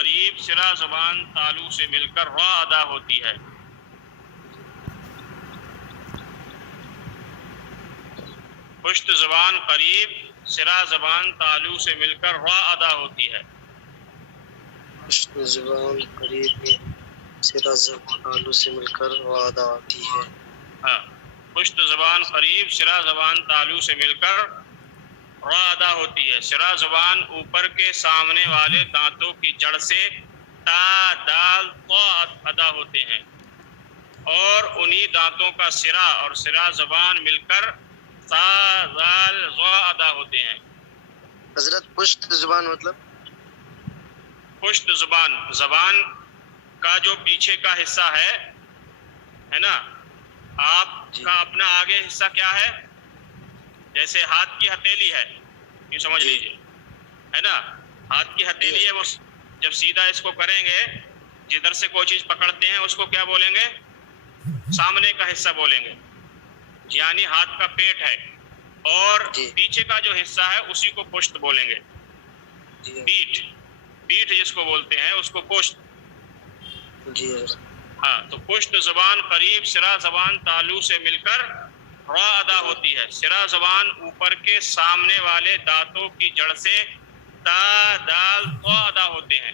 قریب سرا زبان تالو سے مل کر را ادا ہوتی ہے. پشت زبان قریب سرا زبان تالو سے مل کر را ادا ہوتی ہے. پشت زبان قریب سرا زبان تالو سے مل کر را ادا ہوتی ہے. ہاں، پشت زبان قریب سرا زبان تالو سے مل کر را ادا ہوتی ہے. سرا زبان اوپر کے سامنے والے دانتوں کی جڑ سے تا دال طا ادا ہوتے ہیں اور انہی دانتوں کا سرا اور سرا زبان مل کر تا دال ظا ادا ہوتے ہیں. حضرت پشت زبان مطلب پشت زبان، زبان کا جو پیچھے کا حصہ ہے نا، آپ کا اپنا آگے حصہ کیا ہے؟ جیسے ہاتھ کی ہتھیلی ہے، یہ سمجھ لیجئے، ہے نا، ہاتھ کی ہتھیلی ہے، وہ جب سیدھا اس کو کریں گے، جدھر سے کوئی چیز پکڑتے ہیں اس کو کیا بولیں گے؟ سامنے کا حصہ بولیں گے، یعنی ہاتھ کا پیٹ ہے، اور پیچھے کا جو حصہ ہے اسی کو پشت بولیں گے. پیٹھ، پیٹھ جس کو بولتے ہیں اس کو پشت. ہاں، تو پشت زبان قریب سرا زبان تالو سے مل کر را ادا ہوتی ہے. سرا زبان اوپر کے سامنے والے دانتوں کی جڑ سے تا دال طا ادا ہوتے ہیں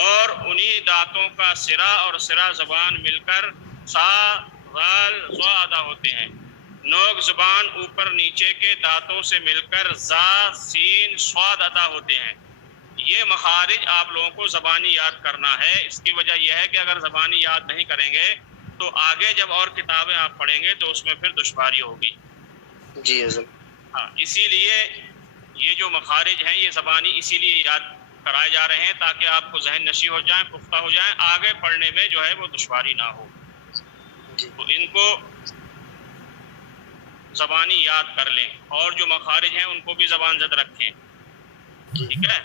اور انہی دانتوں کا سرا اور سرا زبان مل کر سا غال ظا ادا ہوتے ہیں. نوک زبان اوپر نیچے کے دانتوں سے مل کر زا سین صاد ادا ہوتے ہیں. یہ مخارج آپ لوگوں کو زبانی یاد کرنا ہے. اس کی وجہ یہ ہے کہ اگر زبانی یاد نہیں کریں گے تو آگے جب اور کتابیں آپ پڑھیں گے تو اس میں پھر دشواری ہوگی. جی حضرت. ہاں، اسی لیے یہ جو مخارج ہیں یہ زبانی اسی لیے یاد کرائے جا رہے ہیں تاکہ آپ کو ذہن نشی ہو جائیں، پختہ ہو جائیں، آگے پڑھنے میں جو ہے وہ دشواری نہ ہو. تو ان کو زبانی یاد کر لیں اور جو مخارج ہیں ان کو بھی زبان زد رکھیں. ٹھیک ہے.